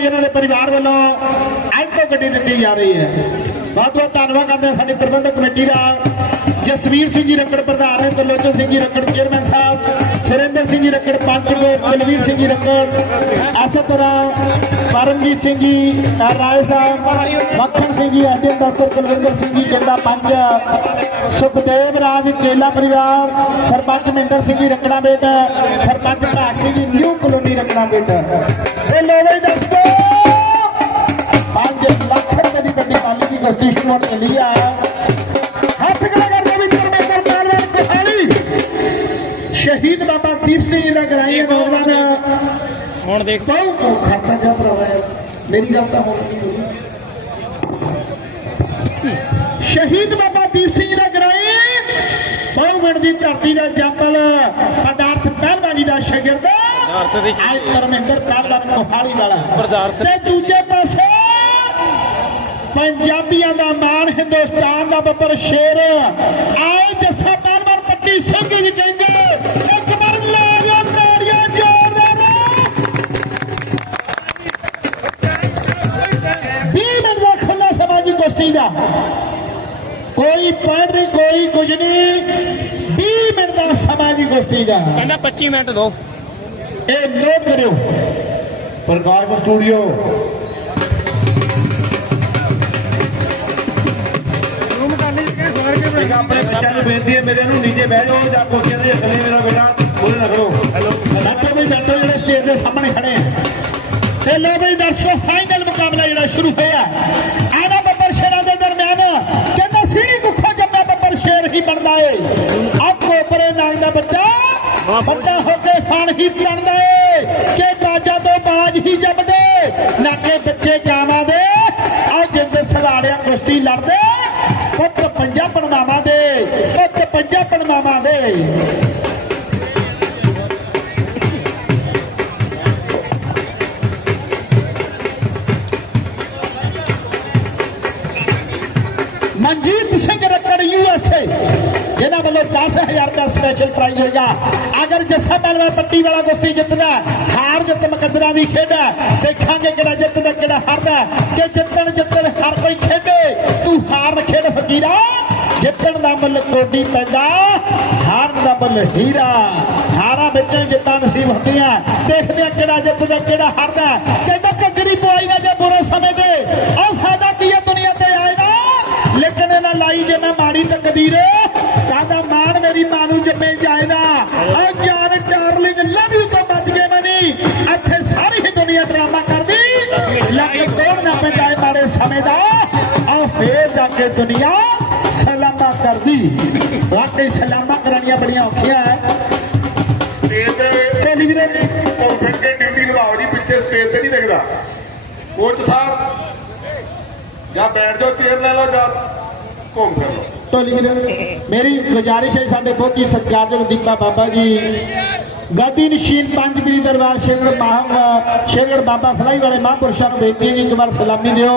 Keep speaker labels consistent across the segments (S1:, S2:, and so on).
S1: ਲਈ ਇਹਨਾਂ ਦੇ ਪਰਿਵਾਰ ਵੱਲੋਂ ਐਲਟੋ ਗੱਡੀ ਦਿੱਤੀ ਜਾ ਰਹੀ ਹੈ। ਬਹੁਤ ਬਹੁਤ ਧੰਨਵਾਦ ਕਰਦੇ ਹਾਂ ਸਾਡੀ ਪ੍ਰਬੰਧਕ ਕਮੇਟੀ ਦਾ। ਜਸਵੀਰ ਸਿੰਘ ਜੀ ਰੱਕੜ ਪ੍ਰਧਾਨ ਹੈ ਤਰਲੋਚਨ ਸਿੰਘ ਜੀ ਰੱਕੜ ਚੇਅਰਮੈਨ ਸਾਹਿਬ, ਸੁਰਿੰਦਰ ਸਿੰਘ ਜੀ ਰੱਕੜ ਪੰਚ ਬਲਵੀਰ ਸਿੰਘ ਜੀ ਰੱਕੜ ਐਸੇ ਪਰਮਜੀਤ ਸਿੰਘ ਜੀ ਰਾਏ ਸਾਹਿਬ, ਮੱਖਣ ਸਿੰਘ ਜੀ ਐਡੀਐਮ ਡਾਕਟਰ ਕੁਲਵਿੰਦਰ ਸਿੰਘ ਜੀ, ਜਿੰਦਾ ਪੰਚ ਸੁਖਦੇਵ ਰਾਜ, ਚੇਲਾ ਪਰਿਵਾਰ, ਸਰਪੰਚ ਮਹਿੰਦਰ ਸਿੰਘ ਜੀ ਰੱਕੜਾ ਬੇਟ, ਸਰਪੰਚ ਭਾਗ ਸਿੰਘ ਜੀ, ਨਿਊ ਕਲੋਨੀ ਰੱਕੜਾ ਬੇਟ। ਇਹ ਲੋਵੇ ਦੱਸੋ 5 ਲੱਖ ਰੁਪਏ ਦੀ ਗੱਡੀ ਮਾਲੀ ਦੀ ਗਸਤੀ ਸ਼ੁਰੂ ਹੋਣ ਚੱਲੀ ਆ। ਹੱਥ ਖੜਾ ਸ਼ਹੀਦ ਬਾਬਾ ਦੀਪ ਸਿੰਘ ਜੀ ਦਾ ਗਰਾਈ ਨੌਜਵਾਨ
S2: ਹੁਣ ਦੇਖ।
S1: ਬਹੁ ਖਰਚਾ ਜਾ ਭਰਾਵਾ। ਮੇਰੀ ਗੱਲ ਤਾਂ ਹੁਣ ਨਹੀਂ ਸ਼ਹੀਦ ਬਾਬਾ ਦੀਪ ਸਿੰਘ ਜੀ ਦਾ ਗਰਾਈ ਬਹੁਗਣ ਦੀ ਧਰਤੀ ਦਾ ਜੰਪਲ। ਪਦਾਰਥ ਪਹਿਲਵਾਨੀ ਦਾ ਸ਼ਾਗਿਰਦ।
S2: ਪਦਾਰਥ ਦੀ ਚੀਜ਼।
S1: ਆਏ ਧਰਮਿੰਦਰ ਪਹਿਲਵਾਨ ਕੋਹਾਲੀ ਵਾਲਾ।
S2: ਪਦਾਰਥ
S1: ਤੇ ਦੂਜੇ ਪਾਸੇ ਪੰਜਾਬੀਆਂ ਦਾ ਮਾਣ ਹਿੰਦੁਸਤਾਨ ਦਾ ਬੱਬਰ ਸ਼ੇਰ। ਆਏ ਕੁਸ਼ਤੀ ਦਾ। ਕੋਈ ਪੁਆਇੰਟ ਨਹੀਂ ਕੋਈ ਕੁਝ ਨਹੀਂ। 20 ਮਿੰਟ ਦਾ ਸਮਾਜੀ ਕੁਸ਼ਤੀ ਦਾ।
S2: ਕਹਿੰਦਾ 25 ਮਿੰਟ ਦੋ।
S1: ਇਹ ਨੋਟ ਕਰਿਓ। ਪ੍ਰਕਾਸ਼ ਸਟੂਡੀਓ।
S3: ਇੱਕ ਆਪਣੇ ਬੱਚਿਆਂ ਨੂੰ ਬੇਨਤੀ ਹੈ ਮੇਰੇ ਨੂੰ ਨੀਚੇ ਬਹਿ ਜਾਓ ਜਾਂ ਕੋਚਿਆਂ ਦੇ ਥੱਲੇ ਮੇਰਾ ਬੇਟਾ ਉਹਨੇ ਨਾ ਕਰੋ ਹੈਲੋ
S1: ਬੈਠੋ ਵੀ ਬੈਠੋ ਜਿਹੜੇ ਸਟੇਜ ਦੇ ਸਾਹਮਣੇ ਖੜੇ ਆ। ਤੇ ਲੋ ਬਈ ਦਰਸ਼ਕੋ ਫਾਈਨਲ ਮੁਕਾਬਲਾ ਜਿਹੜਾ ਸ਼ੁਰੂ ਹੋਇਆ ਆਨਾ ਬੱਬਰ ਸ਼ੇਰਾਂ ਦੇ ਦਰਮਿਆਨ ਕਹਿੰਦਾ ਸੀੜੀ ਕੁੱਖਾ ਜੰਮਿਆ ਬੱਬਰ ਸ਼ੇਰ ਹੀ ਬਣਦਾ ਏ। ਆਖੋ ਪਰੇ ਨਾਗ ਦਾ ਬੱਚਾ ਵੱਡਾ ਹੋ ਕੇ ਫਣ ਹੀ ਬਣਦਾ ਏ। ਕਿ ਬਾਜਾ ਤੋਂ ਬਾਜ ਹੀ ਜੰਮਦੇ ਨਾਕੇ ਬੱਚੇ ਗਾਵਾਂ ਦੇ ਆ ਜਿੰਦ ਸਲਾੜਿਆਂ ਕੁਸ਼ਤੀ ਲੜਦੇ ਪੁੱਤ ਪੰਜਾ ਦੇ ਪੁੱਤ ਪੰਜਾ ਪਣਮਾਵਾਂ ਦੇ। ਜਿਹਨਾਂ ਵੱਲੋਂ 10000 ਦਾ ਸਪੈਸ਼ਲ ਪ੍ਰਾਈਜ਼ ਹੋਏਗਾ ਅਗਰ ਜੱਸਾ ਪਹਿਲਵਾਨ ਪੱਟੀ ਵਾਲਾ ਕੁਸ਼ਤੀ ਜਿੱਤਦਾ ਹਾਰ ਜਿੱਤ ਮੁਕੱਦਰਾਂ ਦੀ ਖੇਡ ਹੈ। ਦੇਖਾਂਗੇ ਕਿਹੜਾ ਜਿੱਤਦਾ, ਕਿਹੜਾ ਹਾਰਦਾ ਕਿ ਜਿੱਤਣ ਜਿੱਤਣ, ਹਰ ਕੋਈ ਖੇਡੇ। ਤੂੰ ਹਾਰ ਖੇਡ ਫਕੀਰਾ। ਜਿੱਤਣ ਦਾ ਮੁੱਲ ਕੋਡੀ ਪੈਂਦਾ, ਹਾਰਨ ਦਾ ਮੁੱਲ ਹੀਰਾ। ਹਾਰਾਂ ਵਿੱਚ ਜਿੱਤਾਂ ਨਸੀਬ ਹੁੰਦੀਆਂ ਦੇਖਦੇ ਆ ਕਿਹੜਾ ਜਿੱਤਦਾ, ਕਿਹੜਾ ਹਾਰਦਾ ਕਹਿੰਦਾ ਘੱਗਰੀ ਪਵਾਈ ਨਾ ਜੇ ਬੁਰੇ ਸਮੇਂ ਤੇ। ਆਹ ਫਾਇਦਾ ਕੀ ਹੈ ਦੁਨੀਆ ਤੇ ਆਏਗਾ? ਦਾ ਲੇਕਿਨ ਇਹਨਾਂ ਲਾਈ ਜੇ ਮੈਂ ਮਾੜੀ ਤਕਦੀਰ। ਕਾਦਾ ਮਾਣ ਮੇਰੀ ਮਾਂ ਨੂੰ ਜੰਮੇ ਜਾਏਦਾ ਆ ਜਾਨ ਚਾਰਲਿੰਗ ਲਵ ਯੂ ਤੋਂ ਬਚ ਗਏ ਮਨੀ ਇੱਥੇ ਸਾਰੀ ਹੀ ਦੁਨੀਆ ਡਰਾਮਾ ਕਰਦੀ। ਲੱਗ ਤੋੜ ਨਾ ਪੈਂਦਾ ਮਾੜੇ ਸਮੇਂ ਦਾ। ਆ ਫੇਰ ਜਾ ਕੇ ਦੁਨੀਆ ਸਲਾਮਾ ਕਰਦੀ। ਵਾਕਈ ਸਲਾਮਾ ਕਰਾਂੀਆਂ ਬੜੀਆਂ ਔਖੀਆਂ
S3: ਸਟੇਜ ਤੇ
S1: ਟੈਲੀਵਿਜ਼ਨ
S3: ਉਹ ਫਿੱਕੇ ਡਿਊਟੀ ਨਿਭਾਓ ਜੀ ਪਿੱਛੇ ਸਟੇਜ ਤੇ ਨਹੀਂ ਦਿਖਦਾ। ਕੋਚ ਸਾਹਿਬ ਜਾਂ ਬੈਠ ਜਾਓ ਚੇਅਰ ਲੈ ਲਓ ਜਾਂ ਘੁੰਮ ਫਿਰ ਲਓ।
S1: ਟੈਲੀਵਿਜ਼ਨ ਮੇਰੀ ਗੁਜ਼ਾਰਿਸ਼ ਹੈ ਸਾਡੇ ਬਹੁਤ ਹੀ ਸਤਿਕਾਰਯੋਗ ਦੀਪਾ ਬਾਬਾ ਜੀ ਗਾਦੀ ਨਸ਼ੀਨ ਪੰਜ ਗਰੀ ਦਰਬਾਰ ਸ਼ੇਰਗੜ ਮਹਾ ਸ਼ੇਰਗੜ ਬਾਬਾ ਫਲਾਈ ਵਾਲੇ ਮਹਾਂਪੁਰਸ਼ਾਂ ਨੂੰ ਬੇਨਤੀ ਜੀ ਇੱਕ ਵਾਰ ਸਲਾਮੀ ਦਿਓ।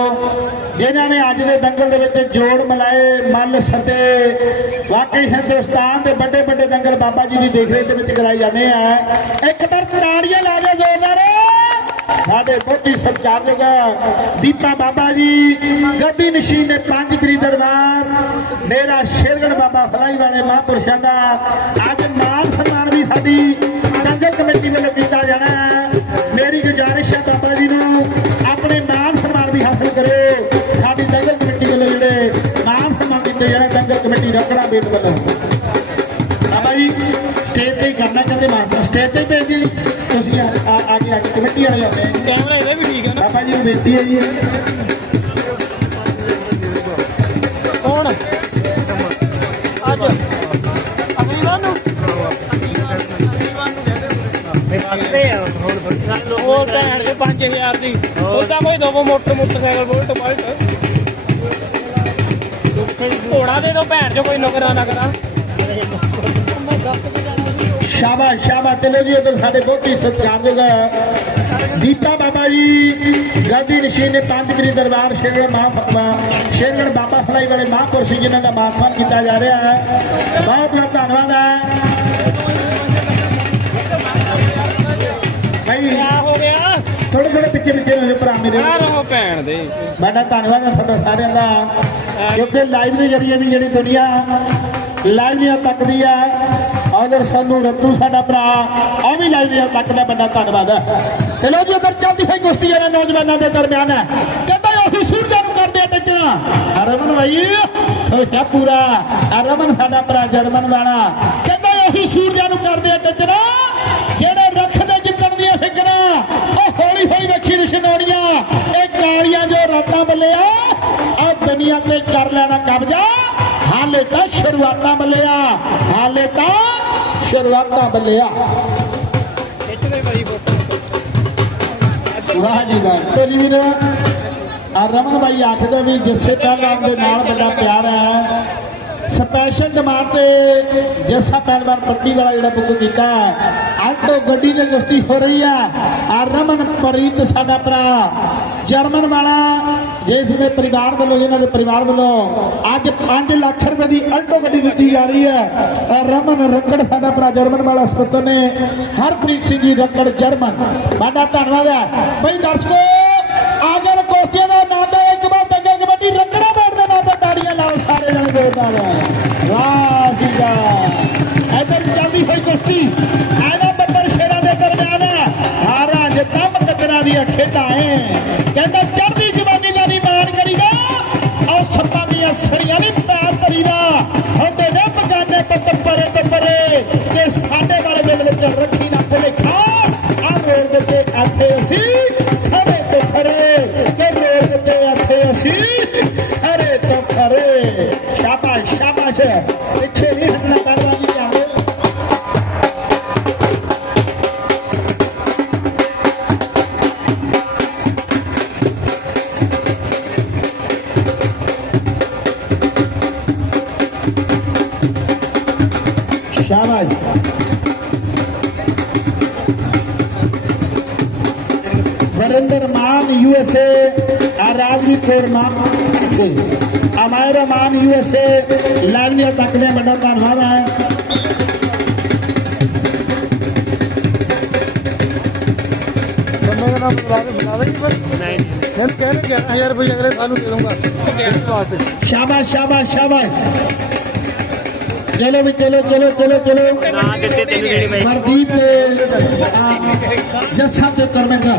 S1: ਜਿਨ੍ਹਾਂ ਨੇ ਅੱਜ ਦੇ ਦੰਗਲ ਦੇ ਵਿੱਚ ਜੋੜ ਮਲਾਏ, ਮੱਲ ਸਤੇ ਵਾਕਈ ਹਿੰਦੁਸਤਾਨ ਦੇ ਵੱਡੇ ਵੱਡੇ ਦੰਗਲ ਬਾਬਾ ਜੀ ਦੀ ਦੇਖਰੇਖ ਦੇ ਵਿੱਚ ਕਰਾਏ ਜਾਂਦੇ ਆ। ਇੱਕ ਵਾਰ ਤਾੜੀਆਂ ਲਾ ਦਿਓ ਜ਼ੋਰਦਾਰ। ਸਾਡੇ ਮੋਢੀ ਸਤਿਕਾਰਯੋਗ ਦੀਪਾ ਬਾਬਾ ਜੀ, ਗੱਦੀ ਨਸ਼ੀਨ ਨੇ ਪੰਜ ਗਰੀ ਦਰਬਾਰ, ਮੇਰਾ ਸ਼ੇਰਗੜ ਬਾਬਾ ਫਲਾਈ ਵਾਲੇ ਮਹਾਂਪੁਰਸ਼ਾਂ ਦਾ, ਅੱਜ ਮਾਨ ਸਨਮਾਨ ਵੀ ਸਾਡੀ ਦੰਗਲ ਕਮੇਟੀ ਵੱਲੋਂ ਕੀਤਾ ਜਾਣਾ ਮੇਰੀ ਗੁਜ਼ਾਰਿਸ਼ ਹੈ ਬਾਬਾ ਜੀ ਨੂੰ, ਆਪਣੇ ਮਾਨ ਸਨਮਾਨ ਵੀ ਹਾਸਲ ਕਰੇ। ਸਾਡੀ ਦੰਗਲ ਕਮੇਟੀ ਵੱਲੋਂ ਜਿਹੜੇ ਮਾਨ ਸਨਮਾਨ ਦਿੱਤੇ ਜਾਣੇ ਦੰਗਲ ਕਮੇਟੀ ਰਕੜਾ ਬੇਟ ਵੱਲੋਂ। ਬਾਬਾ ਜੀ ਸਟੇਜ ਤੇ ਕਰਨਾ ਚਾਹੁੰਦੇ ਮਾਨ ਸਟੇਜ ਤੇ ਭੇਜ ਜੀ ਤੁਸੀਂ ਆ ਕੇ ਆ ਕੇ ਕਮੇਟੀ ਵਾਲੇ ਆਉਂਦੇ।
S2: ਕੈਮਰਾ ਇਹਦਾ ਵੀ ਠੀਕ ਹੈ ਨਾ।
S1: ਬਾਬਾ ਜੀ ਨੂੰ ਬੇਨਤੀ ਹੈ ਜੀ।
S2: ਕੌਣ? ਅੱਜ। ਅਗਲੀ ਵਾਰ ਨੂੰ ਉਹ ਭੈਣ ਦੇ। 5000 ਦੀ ਉਹਦਾ ਕੋਈ ਦੋ ਮੋਟਰ ਮੋਟਰਸਾਈਕਲ ਬੁਲਟ ਬਲਟ। ਘੋੜਾ ਦੇ ਦੋ ਭੈਣ ਜੋ ਕੋਈ ਨੌਕਰਾ ਨਾ ਕਰਾ। ਮੈਂ
S1: ਸ਼ਾਬਾਸ਼ ਸ਼ਾਬਾਸ਼। ਚਲੋ ਜੀ ਉਧਰ ਸਾਡੇ ਬਹੁਤ ਹੀ ਸਤਿਕਾਰਯੋਗ ਦੀਪਾ ਬਾਬਾ ਜੀ ਗਾਦੀ ਨਸ਼ੀਨ ਨੇ ਪੰਜ ਗਰੀ ਦਰਬਾਰ ਸ਼ੇਰਗੜ ਮਹਾ ਸ਼ੇਰਗੜ ਬਾਬਾ ਫਲਾਈ ਵਾਲੇ ਮਹਾਂਪੁਰਸ਼ ਜਿਨ੍ਹਾਂ ਦਾ ਮਾਨ ਸਨਮਾਨ ਕੀਤਾ ਜਾ ਰਿਹਾ ਹੈ। ਬਹੁਤ ਬਹੁਤ ਧੰਨਵਾਦ ਹੈ। ਭਾਈ
S2: ਹੋ ਗਿਆ?
S1: ਥੋੜੇ ਥੋੜੇ ਪਿੱਛੇ ਪਿੱਛੇ ਜਾਓ ਭਰਾ ਮੇਰੇ।
S2: ਆ ਰਹੋ ਭੈਣ ਦੇ।
S1: ਬੜਾ ਧੰਨਵਾਦ ਹੈ ਤੁਹਾਡਾ ਸਾਰਿਆਂ ਦਾ। ਕਿਉਂਕਿ ਲਾਈਵ ਦੇ ਜਰੀਏ ਵੀ ਜਿਹੜੀ ਦੁਨੀਆ ਲਾਈਵ ਤੱਕਦੀ ਆ ਔਰ ਸਾਨੂੰ ਰੱਤੂ ਸਾਡਾ ਭਰਾ ਆ ਵੀ ਲਾਈਵ ਦੀਆਂ ਤੱਕਦਾ ਬੜਾ ਧੰਨਵਾਦ ਹੈ। ਤੇ ਲੋ ਜੀ ਉਧਰ ਚੱਲਦੀ ਹੈ ਕੁਸ਼ਤੀ ਇਹਨਾਂ ਨੌਜਵਾਨਾਂ ਦੇ ਦਰਮਿਆਨ ਹੈ, ਕਹਿੰਦਾ ਉਹੀ ਸੂਰਜਾਂ ਨੂੰ ਕਰਦੇ ਆ ਟੱਚਣਾ। ਰਮਨ ਭਾਈ ਹੋਇਆ ਪੂਰਾ ਰਮਨ ਸਾਡਾ ਭਰਾ, ਜਰਮਨ ਵਾਲਾ। ਕਹਿੰਦਾ ਉਹੀ ਸੂਰਜਾਂ ਨੂੰ ਕਰਦੇ ਆ ਟੱਚਣਾ, ਜਿਹੜੇ ਰੱਖਦੇ ਜਿੱਤਣ ਦੀਆਂ ਫਿਕਰਾਂ। ਉਹ ਹੌਲੀ ਹੌਲੀ ਵੇਖੀ ਰਿਸ਼ਨੋੜੀਆਂ ਇਹ ਕਾਲੀਆਂ ਜੋ ਰਾਤਾਂ ਬੱਲਿਆ ਆ ਦੁਨੀਆ ਤੇ ਕਰ ਲੈਣਾ ਕਬਜ਼ਾ। ਹਾਲੇ ਤਾਂ ਸ਼ੁਰੂਆਤਾਂ ਬੱਲਿਆ, ਹਾਲੇ ਤਾਂ ਸ਼ੁਰੂਆਤਾਂ ਬੱਲਿਆ।
S2: ਦੇ
S1: ਵਾਹ ਜੀ ਵਾਹ ਤੇ ਵੀਰ, ਆ ਰਮਨ ਭਾਈ ਆਖਦੇ ਵੀ ਜਿਸੇ ਪਹਿਲਵਾਨ ਦੇ ਨਾਲ ਬੜਾ ਪਿਆਰ ਹੈ। ਸਪੈਸ਼ਲ ਡਿਮਾਂਡ ਤੇ ਜੱਸਾ ਪਹਿਲਵਾਨ ਪੱਟੀ ਵਾਲਾ ਜਿਹੜਾ ਬੁੱਕ ਕੀਤਾ ਹੈ, ਆਟੋ ਗੱਡੀ ਦੀ ਕੁਸ਼ਤੀ ਹੋ ਰਹੀ ਹੈ। ਆ ਰਮਨ ਪ੍ਰੀਤ, ਸਾਡਾ ਭਰਾ। ਜਰਮਨ ਵਾਲਾ ਜਿਸ ਦੇ ਪਰਿਵਾਰ ਵੱਲੋਂ ਇਹਨਾਂ ਦੇ ਪਰਿਵਾਰ ਵੱਲੋਂ ਅੱਜ 5 ਲੱਖ ਰੁਪਏ ਦੀ ਆਲਟੋ ਗੱਡੀ ਦਿੱਤੀ ਜਾ ਰਹੀ ਹੈ ਰਮਨ ਰੱਕੜ ਸਾਡਾ ਭਰਾ ਜਰਮਨ ਵਾਲਾ ਸਕੱਤਰ ਨੇ, ਹਰਪ੍ਰੀਤ ਸਿੰਘ ਜੀ ਰੱਕੜ ਜਰਮਨ। ਸਾਡਾ ਧੰਨਵਾਦ ਹੈ। ਬਈ ਦਰਸ਼ਕੋ ਆਗਰ ਕੋਸਤੀਆਂ ਦਾ ਨਾਮ ਹੈ ਇੱਕ ਵਾਰ ਅੱਗੇ ਕਬੱਡੀ ਰੱਕੜਾ ਬੈਠ ਦੇ ਨਾਮ ਤੇ ਤਾੜੀਆਂ ਲਾਓ ਸਾਰੇ ਜਣੇ ਦੇਦਾ ਵਾਹ ਜੀ ਵਾਹ। ਇਧਰ ਚੱਲਦੀ ਹੋਈ ਕੁਸ਼ਤੀ। ਐਨਾ ਬੱਬਰ ਸ਼ੇਰਾਂ ਦੇ ਦਰਮਿਆਨ ਹੈ। ਹਾਰਾ ਜਿੱਤਾ ਮਕਦਰਾਂ ਦੀਆਂ ਖੇਡਾਂ ਐ। ਕਹਿੰਦਾ ਬਗਾਨੇ ਰੁਪਏ ਅਗਲੇ ਸਾਨੂੰ ਦੇ ਦੂੰਗਾ ਸ਼ਾਬਾਸ਼ ਸ਼ਾਬਾਸ਼ ਸ਼ਾਬਾਸ਼।
S2: ਚਲੋ
S4: ਵੀ ਚਲੋ ਚਲੋ ਚਲੋ ਚਲੋ। ਮਰਦੀਪ ਨੇ
S1: ਜੱਸਾ ਤੇ ਕਰਮੇਂਗਾ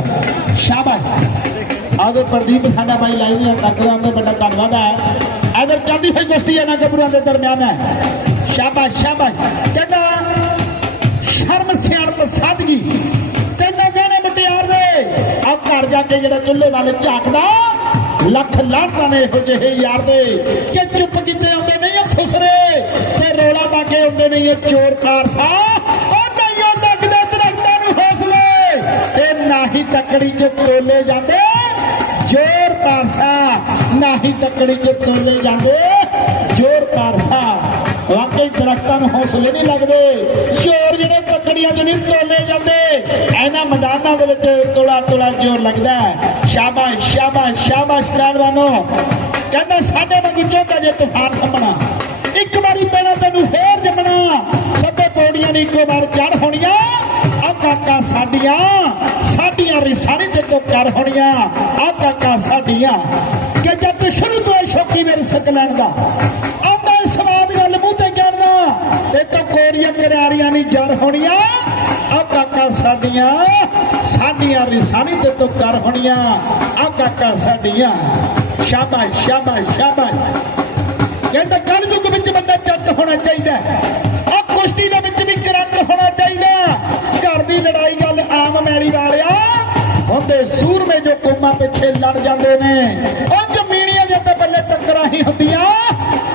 S1: ਸ਼ਾਬਾਸ਼। ਆਗੇ ਪ੍ਰਦੀਪ, ਸਾਡਾ ਭਾਈ ਲਾਈਨ ਹੈ ਟੱਕਰਾਂ ਦਾ ਬੜਾ ਧੰਨਵਾਦ ਹੈ। ਅਗਰ ਚੱਲਦੀ ਹੋਈ ਗੋਸ਼ਟੀ ਹੈ, ਨਾਗਪੁਰਾਂ ਦੇ ਦਰਮਿਆਨ ਹੈ। ਸ਼ਾਬਾਸ਼ ਸ਼ਾਬਾਸ਼। ਕਹਿੰਦਾ, ਸ਼ਰਮ ਸਿਆਣਪ ਸਾਦਗੀ ਕਹਿੰਦਾ ਜਿਹੜੇ ਮਟਿਆਰ ਦੇ। ਆ ਘਰ ਜਾ ਕੇ ਜਿਹੜਾ ਚੁੱਲ੍ਹੇ ਨਾਲ ਝਾਕਦਾ ਲੱਖ ਲਾਹਤਾਂ ਨੇ ਇਹੋ ਜਿਹੇ ਯਾਰ ਦੇ। ਕਿ ਚੁੱਪ ਕੀਤੇ ਆਉਂਦੇ ਨਹੀਂ ਇਹ ਖੁਸਰੇ ਤੇ ਰੋਲਾ ਪਾ ਕੇ ਆਉਂਦੇ ਨਹੀਂ ਇਹ ਚੋਰ ਕਾਰਸਾ। ਉਹ ਨਹੀਂ, ਉਹ ਲੱਗਦੇ ਦਰਖਤਾਂ ਨੂੰ ਹੌਸਲੇ। ਤੇ ਨਾ ਹੀ ਤੱਕੜੀ 'ਚ ਤੋਲੇ ਜਾਂਦੇ, ਜੋਰ ਕਾਰਸਾ। ਨਾ ਹੀ ਤੱਕੜੀ 'ਚ ਤੋਲੇ ਜਾਂਦੇ, ਜੋਰ ਕਾਰਸਾ। ਵਾਕਈ ਦਰਖਤਾਂ ਨੂੰ ਹੌਸਲੇ ਨਹੀਂ ਲੱਗਦੇ। ਜੋਰ ਜਿਹੜੇ ਤੱਕੜੀਆਂ 'ਚ ਨਹੀਂ ਤੋਲੇ ਜਾਂਦੇ, ਇਹਨਾਂ ਮੈਦਾਨਾਂ ਦੇ ਵਿੱਚ ਤੋਲਾ ਤੋਲਾ ਜੋਰ ਲੱਗਦਾ ਸ਼ਾਬਾਸ਼ ਸ਼ਾਬਾਸ਼ ਸ਼ਾਬਾਸ਼ ਪਹਿਲਵਾਨੋ। ਕਹਿੰਦਾ, ਸਾਡੇ ਵਾਂਗੂ ਚੋਦਾ ਜੇ ਤੂਫਾਨ ਥੰਮਣਾ। ਇੱਕ ਵਾਰੀ ਪਹਿਲਾਂ ਤੈਨੂੰ ਫੇਰ ਜੰਮਣਾ। ਸਭੇ ਪੌੜੀਆਂ ਨੇ ਇੱਕੋ ਵਾਰ ਚੜ ਹੋਣੀਆਂ। ਆ ਕਾਕਾ ਸਾਡੀਆਂ ਸਾਡੀਆਂ ਰਿਸਾਣੀ ਤੇ ਤੋਂ ਕਰ ਹੋਣੀਆਂ। ਆ ਕਾਕਾ ਸਾਡੀਆਂ। ਕਿ ਜਦ ਸ਼ੁਰੂ ਤੋਂ ਇਹ ਸ਼ੌਕੀ ਮੇਰੇ ਸਕ ਲੈਣ ਦਾ ਆਉਂਦਾ ਇਹ ਸਵਾਦ ਗੱਲ ਮੂੰਹ ਤੇ ਚੜਦਾ ਤੇ ਤਾਂ ਨਹੀਂ ਜੜ ਹੋਣੀਆਂ ਆ ਕਾਕਾ ਸਾਡੀਆਂ ਸਾਡੀਆਂ ਰਿਸਾਣੀ ਤੇ ਤੋਂ ਕਰ ਹੋਣੀਆਂ ਆ ਕਾਕਾ ਸਾਡੀਆਂ। ਸ਼ਾਬਾਸ਼ ਸ਼ਾਬਾਸ਼ ਸ਼ਾਬਾਸ਼। ਕਹਿੰਦਾ ਕਲਯੁੱਗ ਵਿੱਚ ਬੰਦਾ ਜੱਟ ਹੋਣਾ ਚਾਹੀਦਾ ਆ ਕੁਸ਼ਤੀ ਦੇ ਵਿੱਚ ਵੀ ਕਰੰਟ ਹੋਣਾ ਚਾਹੀਦਾ ਘਰ ਦੀ ਲੜਾਈ ਗੱਲ ਆਮ ਮੈਲੀ ਵਾਲਿਆ, ਹੁੰਦੇ ਸੂਰਮੇ ਜੋ ਕੋਮਾ ਪਿੱਛੇ ਲੜ ਜਾਂਦੇ ਨੇ। ਉਹ ਜ਼ਮੀਨੀਆਂ ਦੇ ਉੱਤੇ ਬੱਲੇ ਟੱਕਰਾਂ ਹੀ ਹੁੰਦੀਆਂ।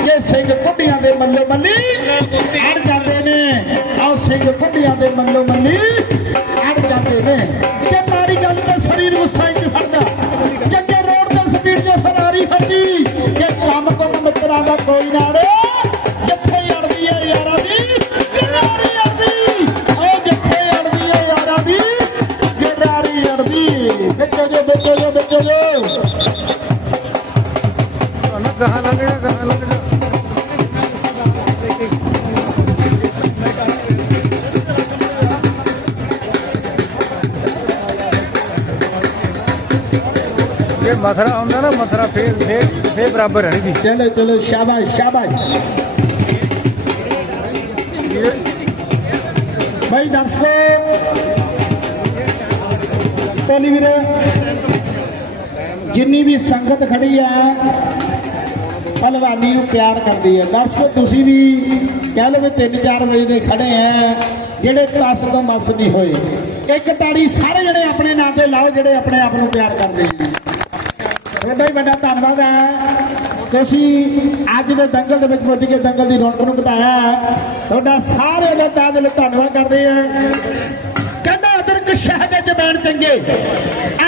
S1: ਜੇ ਸਿੰਘ ਕੁੱਡੀਆਂ ਦੇ ਮੱਲੋ ਮੱਲੀ ਅੜ ਜਾਂਦੇ ਨੇ ਆਹ ਸਿੰਘ ਕੁੱਡੀਆਂ ਦੇ ਮੱਲੋ ਮੱਲੀ ਅੜ ਜਾਂਦੇ ਨੇ। ਕਿ ਮਾਰੀ ਗੱਲ ਤਾਂ ਸਰੀਰ ਗੁੱਸਾ ਹੀ ਫੜਦਾ। ਚੰਗੇ ਰੋਡ ਤੇ ਸਪੀਡ ਜੋ ਫਰਾਰੀ ਹੁੰਦੀ ਕਿ ਕੰਮ ਕੰਮ ਮਿੱਤਰਾਂ ਦਾ ਕੋਈ ਨਾ ਜਿੱਥੇ ਅੜਦੀ ਹੈ ਯਾਰਾਂ ਦੀ, ਗਿਰਾਰੀ ਅੜਦੀ। ਉਹ ਜਿੱਥੇ ਅੜਦੀ ਹੈ ਯਾਰਾਂ ਦੀ, ਗਿਰਾਰੀ ਅੜਦੀ। ਵਿੱਚੋ ਜੋ ਵਿੱਚੋ ਜੋ ਵਿੱਚੋ ਜੋ।
S4: ਨਾ ਗਾਹਾਂ ਲੰਘ ਜਾ, ਗਾਹਾਂ ਲੰਘ ਜਾ। ਜੇ ਮਥਰਾ ਹੁੰਦਾ ਨਾ, ਮਥਰਾ ਫੇਰ ਫੇਰ ਫੇਰ ਬਰਾਬਰ ਰਹਿਣੀ ਸੀ
S1: ਚਲੋ ਚਲੋ, ਸ਼ਾਬਾਸ਼ ਸ਼ਾਬਾਸ਼। ਭਾਈ ਦਰਸ਼ਕੋ। ਪਹਿਲੀ ਵੀਰੇ, ਜਿੰਨੀ ਵੀ ਸੰਗਤ ਖੜੀ ਆ, ਪਹਿਲਵਾਨੀ ਨੂੰ ਪਿਆਰ ਕਰਦੀ ਹੈ ਦਰਸ਼ਕੋ, ਤੁਸੀਂ ਵੀ ਕਹਿ ਲਓ ਵੀ 3-4 ਵਜੇ ਦੇ ਖੜੇ ਆ, ਜਿਹੜੇ ਤਸ ਤੋਂ ਮਸ ਨਹੀਂ ਹੋਏ। ਇੱਕ ਤਾੜੀ ਸਾਰੇ ਜਣੇ ਆਪਣੇ ਨਾਂ ਤੇ ਲਾਓ, ਜਿਹੜੇ ਆਪਣੇ ਆਪ ਨੂੰ ਪਿਆਰ ਕਰਦੇ ਨੇ ਤੁਹਾਡਾ ਹੀ ਵੱਡਾ ਧੰਨਵਾਦ ਹੈ। ਤੁਸੀਂ ਅੱਜ ਦੇ ਦੰਗਲ ਦੇ ਵਿੱਚ ਪੁੱਜ ਕੇ ਦੰਗਲ ਦੀ ਰੌਣਕ ਨੂੰ ਘਟਾਇਆ ਤੁਹਾਡਾ ਸਾਰੇ ਦਾ ਤਹਿ ਦਿਲੋਂ ਧੰਨਵਾਦ ਕਰਦੇ ਆ ਕਹਿੰਦਾ ਅਦਰਕ ਸ਼ਹਿਦ ਚ ਚੰਗੇ।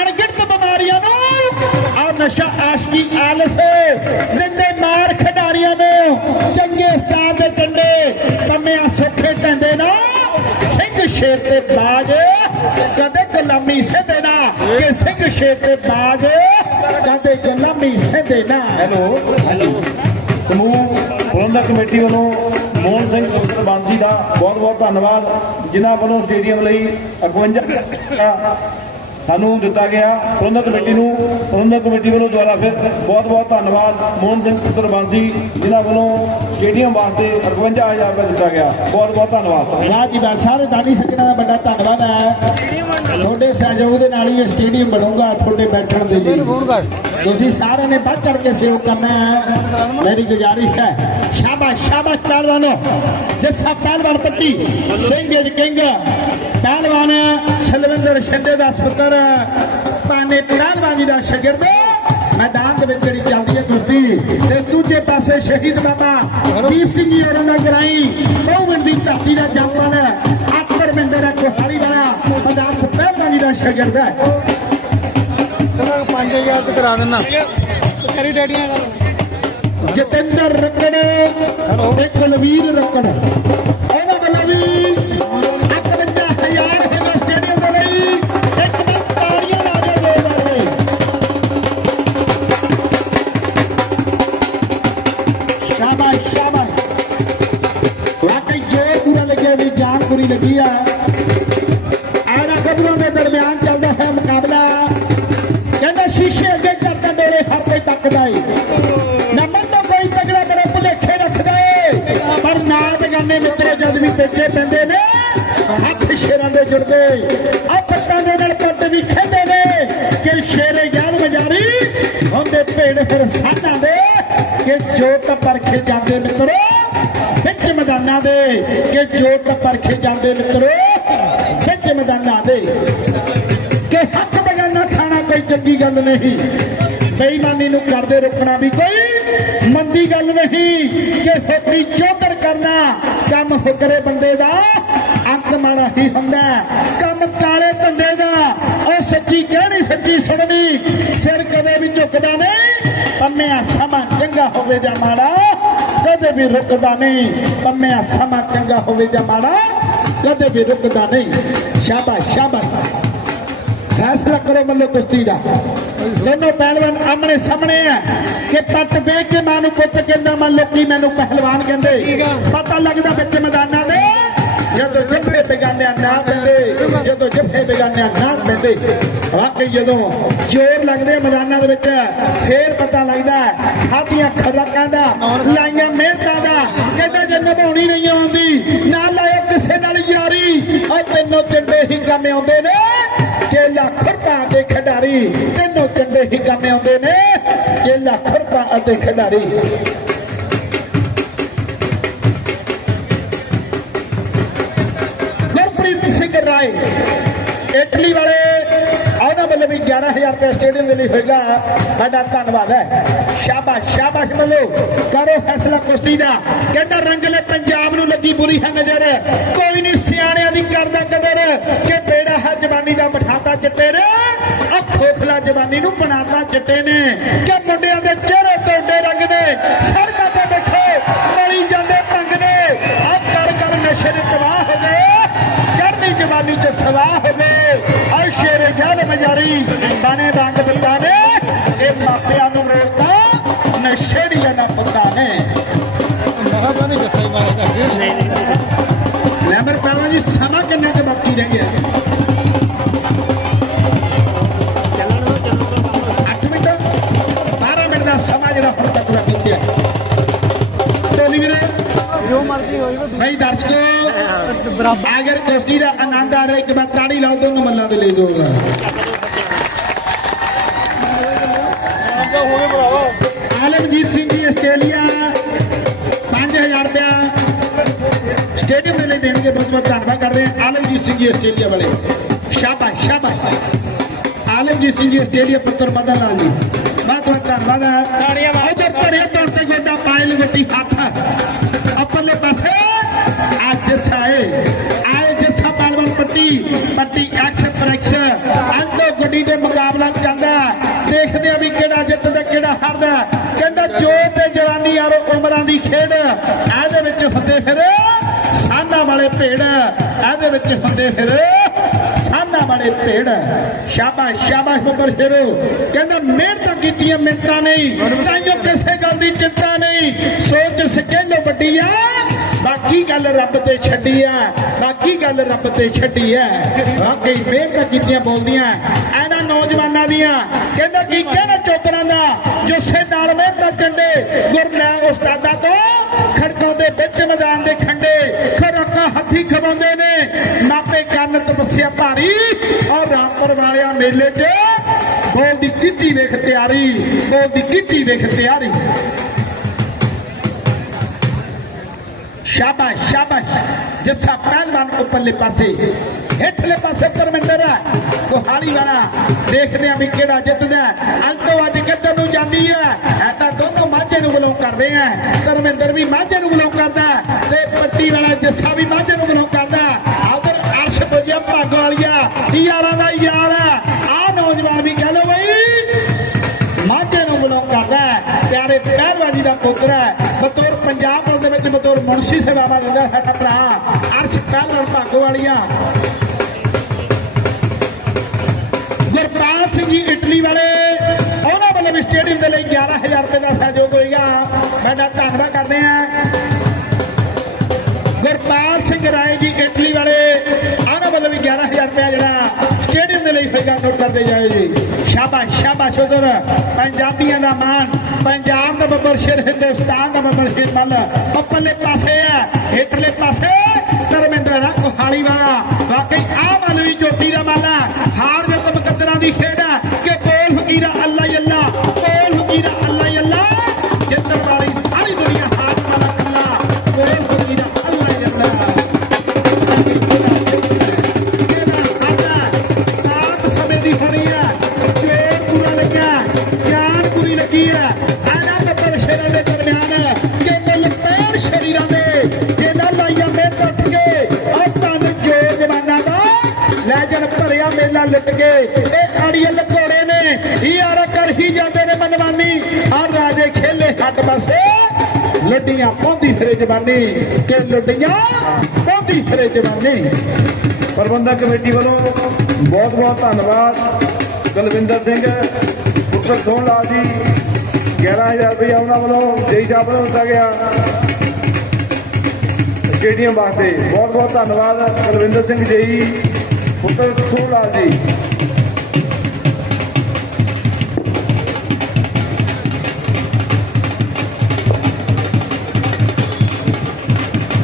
S1: ਅਣਗਿਣਤ ਬਿਮਾਰੀਆਂ ਨੂੰ ਔਰ ਨਸ਼ਾ ਆਸ਼ਕੀ ਆਲਸ ਨਿੰਦੇ ਮਾਰ ਖਿਡਾਰੀਆਂ ਨੂੰ ਚੰਗੇ ਸਟਾਰ ਦੇ ਚੰਡੇ ਕੰਮਿਆਂ ਸੁੱਖੇ ਟੰਡੇ ਨਾ ਸਿੰਘ ਸ਼ੇਰ ਤੇ ਬਾਜ, ਕਦੇ ਗੁਲਾਮੀ ਸਿੱਧੇ ਨਾ ਕਿ ਸਿੰਘ ਸ਼ੇਰ ਤੇ ਬਾਜ ਕਦੇ ਗੁਲਾਮੀ ਸਿੱਧੇ ਨਾ।
S5: ਹੈਲੋ ਸਮੂਹ ਪ੍ਰਬੰਧਕ ਕਮੇਟੀ ਵੱਲੋਂ ਮੋਹਨ ਸਿੰਘ ਪੁੱਤਰ ਬਾਂਸੀ ਦਾ ਬਹੁਤ ਬਹੁਤ ਧੰਨਵਾਦ। ਜਿਨ੍ਹਾਂ ਵੱਲੋਂ ਸਟੇਡੀਅਮ ਲਈ 51 ਸਾਨੂੰ ਦਿੱਤਾ ਗਿਆ। ਪ੍ਰਬੰਧਕ ਕਮੇਟੀ ਨੂੰ ਪ੍ਰਬੰਧਕ ਕਮੇਟੀ ਵੱਲੋਂ ਦੁਆਰਾ ਫਿਰ ਬਹੁਤ ਬਹੁਤ ਧੰਨਵਾਦ। ਮੋਹਨ ਸਿੰਘ ਪੁੱਤਰ ਬਾਂਸੀ, ਜਿਨ੍ਹਾਂ ਵੱਲੋਂ ਸਟੇਡੀਅਮ ਵਾਸਤੇ 51000 ਰੁਪਏ ਦਿੱਤਾ ਗਿਆ। ਬਹੁਤ ਬਹੁਤ ਧੰਨਵਾਦ।
S1: ਵਾਹ ਜੀ ਵਾਹ ਸਾਰੇ ਦਾਨੀ ਸੱਜਣਾ ਦਾ ਵੱਡਾ ਧੰਨਵਾਦ ਹੈ। ਤੁਹਾਡੇ ਸਹਿਯੋਗ ਦੇ ਨਾਲ ਹੀ ਇਹ ਸਟੇਡੀਅਮ ਬਣੂਗਾ ਤੁਹਾਡੇ ਬੈਠਣ ਦੇ ਲਈ। ਤੁਸੀਂ ਸਾਰਿਆਂ ਨੇ ਵੱਧ ਚੜ ਕੇ ਸਹਿਯੋਗ ਕਰਨਾ ਹੈ। ਮੇਰੀ ਗੁਜ਼ਾਰਿਸ਼ ਹੈ। ਸ਼ਾਬਾਸ਼ ਸ਼ਾਬਾਸ਼, ਪਹਿਲਵਾਨੋ। ਜੱਸਾ ਪਹਿਲਵਾਨ ਪੱਟੀ, ਸਿੰਘ ਜੀ ਕਿੰਗ। ਪਹਿਲਵਾਨ ਸਲਵਿੰਦਰ ਸ਼ਿੰਦੇ ਦਾ ਸਪੁੱਤਰ ਪਾਨੇ ਪਹਿਲਵਾਨੀ ਦਾ ਸ਼ਾਗਿਰਦ। ਮੈਦਾਨ ਦੇ ਵਿੱਚ ਜਿਹੜੀ ਚੱਲਦੀ ਹੈ ਕੁਸ਼ਤੀ ਤੇ ਦੂਜੇ ਪਾਸੇ ਸ਼ਹੀਦ ਬਾਬਾ ਦੀਪ ਸਿੰਘ ਜੀ ਹੋਰਾਂ ਦਾ ਗਰਾਈ ਬਹੁਵਿੰਦ ਦੀ ਧਰਤੀ ਦਾ ਜੰਮਣ ਆਤਰ ਮਿੰਦਰ ਕੋਹਾਲੀ ਵਾਲਾ ਪਦਾਰਥ ਪਹਿਲਵਾਨੀ ਦਾ ਸ਼ਾਗਿਰਦ ਹੈ।
S4: ਚਲੋ 5000 ਤੇ ਕਰਾ ਦਿੰਨਾ।
S2: ਕਰੀ ਡੈਡੀਆਂ ਨਾਲ।
S1: ਜਤਿੰਦਰ ਰਕੜ ਤੇ ਕੁਲਵੀਰ ਰਕੜ। ਜੋਤ ਪਰਖੇ ਜਾਂਦੇ ਮਿੱਤਰੋ, ਵਿੱਚ ਮੈਦਾਨਾਂ ਦੇ ਕਿ ਜੋਤ ਪਰਖੇ ਜਾਂਦੇ ਮਿੱਤਰੋ, ਵਿੱਚ ਮੈਦਾਨਾਂ ਦੇ ਕਿ ਹੱਕ ਬਗਾਨਾ ਖਾਣਾ ਕੋਈ ਚੰਗੀ ਗੱਲ ਨਹੀਂ। ਬੇਈਮਾਨੀ ਨੂੰ ਕਰਦੇ ਰੋਕਣਾ ਵੀ ਕੋਈ ਮੰਦੀ ਗੱਲ ਨਹੀਂ। ਕਿ ਫੋਕਰੀ ਚੌਧਰ ਕਰਨਾ, ਕੰਮ ਫੁਕਰੇ ਬੰਦੇ ਦਾ ਅੰਤ ਮਾੜਾ ਹੀ ਹੁੰਦਾ ਕੰਮ ਕਾਲੇ ਧੰਦੇ ਦਾ, ਉਹ ਸੱਚੀ ਕਹਿਣੀ ਸੱਚੀ ਸੁਣਨੀ। ਸਿਰ ਕਦੇ ਵੀ ਝੁਕਦਾ ਨਹੀਂ। ਪੰਮਿਆ ਸਮਾਂ ਚੰਗਾ ਹੋਵੇ ਜਾਂ ਮਾੜਾ ਕਦੇ ਵੀ ਰੁਕਦਾ ਨਹੀਂ। ਪੰਮਿਆ ਸਮਾਂ ਚੰਗਾ ਹੋਵੇ ਜਾਂ ਮਾੜਾ ਕਦੇ ਵੀ ਰੁਕਦਾ ਨਹੀਂ। ਸ਼ਾਬਾਸ਼ ਸ਼ਾਬਾਸ਼। ਫੈਸਲਾ ਕਰੋ ਮੱਲੋ ਕੁਸ਼ਤੀ ਦਾ। ਦੋਨੋਂ ਪਹਿਲਵਾਨ ਆਮਣੇ ਸਾਹਮਣੇ ਆ ਕਿ ਪੱਟ ਵੇਖ ਕੇ ਮਾਂ ਨੂੰ ਪੁੱਤ ਕਹਿੰਦਾ ਮੰਨ ਲਓ ਕੀ ਮੈਨੂੰ ਪਹਿਲਵਾਨ ਕਹਿੰਦੇ। ਪਤਾ ਲੱਗਦਾ ਵਿੱਚ ਮੈਦਾਨਾਂ ਦੇ ਜਦੋਂ ਬੇਗਾਨਿਆਂ ਨਾ ਪੈਂਦੇ। ਜਦੋਂ ਜੱਫੇ ਬੇਗਾਨਿਆਂ ਨਾ ਪੈਂਦੇ। ਵਾਕਈ ਜਦੋਂ ਜ਼ੋਰ ਲੱਗਦੇ ਮੈਦਾਨਾਂ ਦੇ ਵਿੱਚ, ਫੇਰ ਪਤਾ ਲੱਗਦਾ ਖਾਦੀਆਂ ਖਰਾਕਾਂ ਦਾ, ਲਾਈਆਂ ਮਿਹਨਤਾਂ ਦਾ, ਕਹਿੰਦਾ ਜੇ ਨਿਭਾਉਣੀ ਨਹੀਂ ਆਉਂਦੀ, ਨਾ ਲਾਇਓ ਕਿਸੇ ਨਾਲ ਯਾਰੀ। ਆ ਤੈਨੂੰ ਚੰਡੇ ਹੀ ਕੰਮ ਆਉਂਦੇ ਨੇ, ਚੇਲਾ ਖੁਰਪਾ ਦੇ ਖਿਡਾਰੀ। ਤੈਨੂੰ ਚੰਡੇ ਹੀ ਕੰਮ ਆਉਂਦੇ ਨੇ, ਚੇਲਾ ਖੁਰਪਾ ਅਤੇ ਖਿਡਾਰੀ। ਸਿੰਘ ਇਟਲੀ ਵਾਲੇ ਉਹਨਾਂ ਵੱਲੋਂ ਵੀ 11000 ਰੁਪਏ ਸਟੇਡੀਅਮ ਦੇ ਲਈ ਹੋਏਗਾ। ਸਾਡਾ ਧੰਨਵਾਦ ਹੈ। ਸ਼ਾਬਾਸ਼ ਸ਼ਾਬਾਸ਼ ਮੱਲੋ ਕਰੋ ਫੈਸਲਾ ਕੁਸ਼ਤੀ ਦਾ। ਕਹਿੰਦਾ ਰੰਗਲੇ ਪੰਜਾਬ ਨੂੰ ਲੱਗੀ ਬੁਰੀ ਹੈ ਨਜ਼ਰ। ਕੋਈ ਨਹੀਂ ਸਿਆਣਿਆਂ ਦੀ ਕਰਦਾ ਕਦਰ। ਕਿ ਬੇੜਾ ਹੈ ਜਵਾਨੀ ਦਾ ਬਿਠਾਤਾ ਚਿੱਟੇ ਨੇ। ਆ ਖੋਖਲਾ ਜਵਾਨੀ ਨੂੰ ਬਣਾਤਾ ਚਿੱਟੇ ਨੇ। ਕਿ ਮੁੰਡਿਆਂ ਦੇ ਨੇ ਰੰਗ ਦਿੱਤਾ ਨੇ ਇਹ ਮਾਪਿਆਂ ਨੂੰ ਰੋਕਦਾ ਨਸ਼ੇ ਦੀ ਨਾ ਪੁੱਤਾਂ ਨੇ
S4: ਮਹਾਰਾਜਾ ਨੇ ਜੱਸਾ ਹੀ ਮਾਰਿਆ ਜੀ
S1: ਮੈਂਬਰ ਪਹਿਲਾਂ ਜੀ ਸਮਾਂ ਕਿੰਨਾ ਤੇ ਬਾਕੀ ਰਹਿ ਗਿਆ ਸਹੀ ਦਰਸ਼ਕੋ ਅਗਰ ਕੁਸ਼ਤੀ ਦਾ ਆਨੰਦ ਆ ਰਿਹਾ ਇੱਕ ਵਾਰ ਤਾੜੀ ਲਾਓ ਦੋਨੋਂ ਮੱਲਾਂ ਦੇ ਲਈ ਦੋਗਾ ਆਲਮਜੀਤ ਸਿੰਘ ਜੀ ਆਸਟ੍ਰੇਲੀਆ 5000 ਰੁਪਇਆ ਸਟੇਡੀਅਮ ਦੇ ਲਈ ਦੇਣਗੇ। ਬਹੁਤ ਬਹੁਤ ਧੰਨਵਾਦ ਕਰਦੇ ਹਾਂ ਆਲਮਜੀਤ ਸਿੰਘ ਜੀ ਆਸਟ੍ਰੇਲੀਆ ਵਾਲੇ। ਸ਼ਾਬਾਸ਼ ਸ਼ਾਬਾਸ਼। ਆਲਮਜੀਤ ਸਿੰਘ ਜੀ ਆਸਟ੍ਰੇਲੀਆ ਪੁੱਤਰ ਮਦਨ ਲਾਲ ਜੀ। ਬਹੁਤ ਬਹੁਤ ਧੰਨਵਾਦ
S2: ਤਾੜੀਆਂ।
S1: ਉਧਰ ਪਰੇ ਤੌਰ ਤੇ ਗੋਡਾ ਪਾਇਲ ਗੱਟੀ ਹੱਥ। ਅੱਪਰਲੇ ਪਾਸੇ ਅੱਜ ਸਾਏ ਆਏ ਜੱਸਾ ਪਾਲਵਨ ਪੱਟੀ ਪੱਟੀ ਐਕਸ ਪ੍ਰੈਕਸ ਅੰਤੋ ਗੱਡੀ ਦੇ ਮੁਕਾਬਲਾ ਜਾਂਦਾ ਦੇਖਦੇ ਆ ਵੀ ਕਿਹੜਾ ਜਿੱਤਦਾ ਕਿਹੜਾ ਹਾਰਦਾ ਕਹਿੰਦਾ ਜੋ ਤੇ ਜਵਾਨੀ ਯਾਰੋ ਉਮਰਾਂ ਦੀ ਖੇਡ ਇਹਦੇ ਵਿੱਚ ਹੁੰਦੇ ਫਿਰ ਸਾਨਾ ਵਾਲੇ ਭੇੜ ਇਹਦੇ ਵਿੱਚ ਹੁੰਦੇ ਫਿਰ ਸਾਨਾ ਵਾਲੇ ਭੇੜ ਸ਼ਾਬਾਸ਼ ਸ਼ਾਬਾਸ਼ ਬੱਬਰ ਸ਼ੇਰੋ ਕਹਿੰਦਾ ਮਿਹਨਤ ਕੀਤੀਆਂ ਮਿੰਟਾਂ ਨਹੀਂ ਤਾਈਓ ਕਿਸੇ ਗੱਲ ਦੀ ਚਿੰਤਾ ਨਹੀਂ। ਸੋਚ ਸਕੇਲੋ ਵੱਡੀ ਆ। ਬਾਕੀ ਗੱਲ ਰੱਬ ਤੇ ਛੱਡੀ ਆ। ਬਾਕੀ ਗੱਲ ਰੱਬ ਤੇ ਛੱਡੀ ਆ। ਵਾਕਈ ਮਿਹਨਤ ਕੀਤੀਆਂ ਬੋਲਦੀਆਂ। ਇਹਨਾਂ ਨੌਜਵਾਨਾਂ ਦੀਆਂ। ਕਹਿੰਦਾ ਕੀ ਕਹਿਣਾ? ਚੋਪਰਾਂ ਦਾ ਜੋਸੇ ਨਾਲ ਮਿਹਨਤ ਚੰਡੇ ਗੁਰਮਿਆ ਉਸਤਾਦਾਂ ਤੋਂ ਖੜਕਾਉਂਦੇ ਵਿੱਚ ਮੈਦਾਨ ਦੇ ਖੰਡੇ, ਖੜਕਾ ਹੱਥੀ ਖਵਾਉਂਦੇ ਨੇ। ਮਾਪੇ ਕਰਨ ਤਪੱਸਿਆ ਭਾਰੀ ਔਰ ਰਾਮਪੁਰ ਵਾਲਿਆਂ ਮੇਲੇ 'ਚ ਬੋਲ ਦੀ ਕੀਤੀ ਵੇਖ ਤਿਆਰੀ, ਬੋਲ ਦੀ ਕੀਤੀ ਵੇਖ ਤਿਆਰੀ। ਸ਼ਾਬਾਸ਼ ਸ਼ਾਬਾਸ਼। ਜੱਸਾ ਪਹਿਲਵਾਨ ਉੱਪਰਲੇ ਪਾਸੇ। ਹੇਠਲੇ ਪਾਸੇ ਪਰਮਿੰਦਰ ਕੋਹਾਲੀ ਵਾਲਾ ਦੇਖਦੇ ਆ ਵੀ ਕਿਹੜਾ ਜਿੱਤਦਾ ਅੱਜ ਤੋਂ ਅੱਜ ਕਿੱਧਰ ਨੂੰ ਜਾਂਦੀ ਹੈ? ਇਹ ਤਾਂ ਦੋਨੋਂ ਮਾਝੇ ਨੂੰ ਬਲੌਂਗ ਕਰਦੇ ਆ ਧਰਮਿੰਦਰ ਵੀ ਮਾਝੇ ਨੂੰ ਬਲੌਂਗ ਕਰਦਾ ਤੇ ਪੱਟੀ ਵਾਲਾ ਜੱਸਾ ਵੀ ਮਾਝੇ ਨੂੰ ਬਲੌਂਗ ਕਰਦਾ ਉਧਰ ਅਰਸ਼ ਪੁਜਿਆ, ਭਾਗ ਵਾਲੀਆ ਯਾਰਾਂ ਦਾ ਯਾਰ ਹੈ। ਆ ਨੌਜਵਾਨ ਵੀ ਕਹਿ ਲੋ ਬਈ, ਮਾਝੇ ਨੂੰ ਬਲੌਂਗ ਕਰਦਾ ਪਿਆਰੇ ਪਹਿਲਵਾਨੀ ਦਾ ਪੁੱਤਰ ਹੈ। ਬਤੌਰ ਪੰਜਾਬ ਦੇ ਵਿੱਚ ਬਤੌਰ ਮੁਨਸ਼ੀ ਸੇਵਾਵਾਂ ਲੈਂਦਾ ਸਾਡਾ ਭਰਾ ਅਰਸ਼ ਪਹਿਲਵਾਨ, ਭਾਗੋ ਵਾਲੀਆ। ਗੁਰਪ੍ਰਾਤ ਸਿੰਘ ਜੀ ਇਟਲੀ ਵਾਲੇ, ਉਹਨਾਂ ਵੱਲੋਂ ਵੀ ਸਟੇਡੀਅਮ ਦੇ ਲਈ 11000 ਰੁਪਏ ਦਾ ਸਹਿਯੋਗ ਹੋਏਗਾ। ਮੈਂ ਧੰਨਵਾਦ ਕਰਦੇ ਹਾਂ। ਗੁਰਪਾਲ ਸਿੰਘ ਰਾਏ ਜੀ ਇਟਲੀ ਵਾਲੇ, ਉਹਨਾਂ ਵੱਲੋਂ ਵੀ 11000 ਰੁਪਏ ਜਿਹੜਾ ਸਟੇਡੀਅਮ ਦੇ ਲਈ ਹੋਏਗਾ ਨੋਟ ਕਰਦੇ ਜਾਓ ਜੀ। ਸ਼ਾਬਾਸ਼ ਸ਼ਾਬਾਸ਼ ਉਧਰ। ਪੰਜਾਬੀਆਂ ਦਾ ਮਾਨ ਪੰਜਾਬ ਦਾ ਬੱਬਰ ਸ਼ੇਰ, ਹਿੰਦੁਸਤਾਨ ਦਾ ਬੱਬਰ ਸ਼ੇਰ ਮੱਲ ਉੱਪਰਲੇ ਪਾਸੇ ਹੈ, ਹੇਠਲੇ ਪਾਸੇ। ਧਰਮਿੰਦਰ ਕੋਹਾਲੀ ਵਾਲਾ। ਵਾਕਈ ਆਹ ਮੱਲ ਵੀ ਜੋਤੀ ਦਾ ਮੱਲ ਹੈ। ਹਾਰ ਜਿੱਤ ਮੁਕੱਦਰਾਂ ਦੀ ਖੇਡ ਹੈ ਕਿ ਕੋਲ ਫਕੀਰਾ ਅੱਲਾ ਹੀ ਅੱਲਾ ਲੁੱਟ ਕੇ ਇਹ ਅੜੀਏ ਲਕੋੜੇ ਨੇ। ਯਾਰ ਕਰ ਹੀ ਜਾਂਦੇ ਨੇ ਮਨਵਾਨੀ ਆ ਰਾਜੇ ਖੇਲੇ ਹੱਟ ਬਸੇ ਲੱਡੀਆਂ ਪੌਂਦੀ ਫਿਰੇ ਜਵਾਨੀ। ਕਿ ਲੱਡੀਆਂ ਪੌਂਦੀ ਫਿਰੇ ਜਵਾਨੀ।
S5: ਪ੍ਰਬੰਧਕ ਕਮੇਟੀ ਵੱਲੋਂ ਬਹੁਤ ਬਹੁਤ ਧੰਨਵਾਦ। ਕੁਲਵਿੰਦਰ ਸਿੰਘ, ਪੁੱਤਰ ਸੋਹਣ ਲਾਲ ਜੀ 11000 ਰੁਪਏ ਉਹਨਾਂ ਵੱਲੋਂ ਜੈ ਸਾਹਿਬ ਵੱਲੋਂ ਦਿੱਤਾ ਗਿਆ। ਸਟੇਡੀਅਮ ਵਾਸਤੇ ਬਹੁਤ ਬਹੁਤ ਧੰਨਵਾਦ। ਕੁਲਵਿੰਦਰ ਸਿੰਘ ਜੀ। ਪੁੱਤਰ ਸੋਹਣ ਜੀ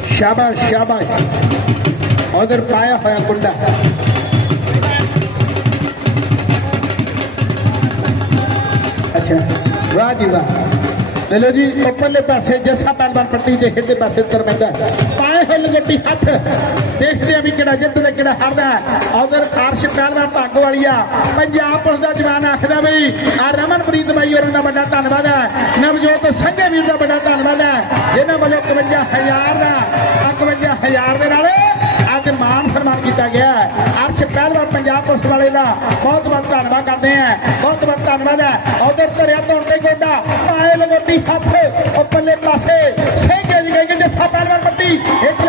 S1: ਸ਼ਾਬਾਸ਼ ਸ਼ਾਬਾਸ਼ ਉਧਰ ਪਾਇਆ ਹੋਇਆ ਕੁੰਡਾ ਅੱਛਾ ਵਾਹ ਜੀ ਵਾਹ ਚਲੋ ਜੀ ਉੱਪਰਲੇ ਪਾਸੇ ਜੱਸਾ ਪਹਿਲਵਾਨ ਪੱਟੀ ਦੇ ਹੇਠਲੇ ਪਾਸੇ ਧਰਮਿੰਦਰ ਪਾਏ ਹੋਏ ਹੱਥ। ਦੇਖਦੇ ਆ ਵੀ ਕਿਹੜਾ ਜਿੱਤਦਾ ਕਿਹੜਾ ਹਾਰਦਾ ਉਧਰ ਅਰਸ਼ ਪਹਿਲਵਾਨ ਭੱਗ ਵਾਲੀਆ ਪੰਜਾਬ ਪੁਲਿਸ ਦਾ ਜਵਾਨ ਆਖਦਾ ਬਈ ਆ ਰਮਨਪ੍ਰੀਤ ਬਾਈ ਹੋਰਾਂ ਦਾ ਵੱਡਾ ਧੰਨਵਾਦ ਹੈ। ਨਵਜੋਤ ਸੰਘੇ ਵੀਰ ਦਾ ਵੱਡਾ ਧੰਨਵਾਦ ਹੈ। ਜਿਨ੍ਹਾਂ ਵੱਲੋਂ 51000 ਦਾ 51000 ਦੇ ਨਾਲ ਅੱਜ ਮਾਨ ਸਨਮਾਨ ਕੀਤਾ ਗਿਆ ਅਰਸ਼ ਪਹਿਲਵਾਨ ਪੰਜਾਬ ਪੁਲਿਸ ਵਾਲੇ ਦਾ ਬਹੁਤ ਬਹੁਤ ਧੰਨਵਾਦ ਕਰਦੇ ਹਾਂ। ਬਹੁਤ ਬਹੁਤ ਧੰਨਵਾਦ ਹੈ। ਉਧਰ ਧਰਿਆ ਧੌਣ ਤੇ ਗੋਡਾ ਪਾਏ ਲਗੋਟੀ ਹੱਥ ਉੱਪਰਲੇ ਪਾਸੇ। ਸਹਿਗੇ ਜੀ ਗਏ ਜੱਸਾ ਪਹਿਲਵਾਨ ਪੱਟੀ। ਇਧਰਲੇ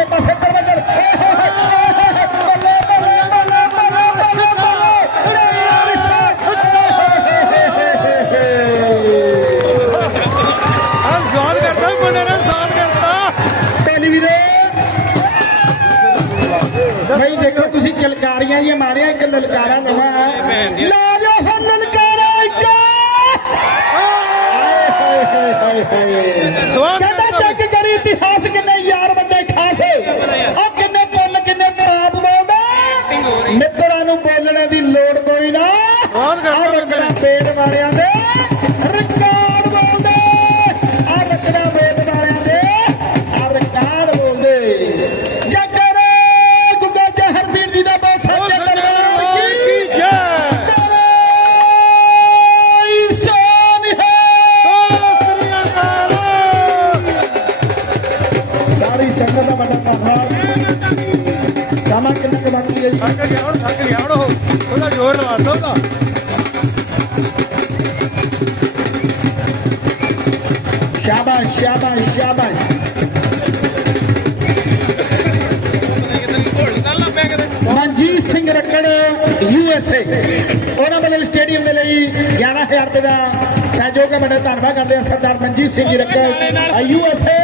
S1: Singh ji ਰੱਕੜ U S A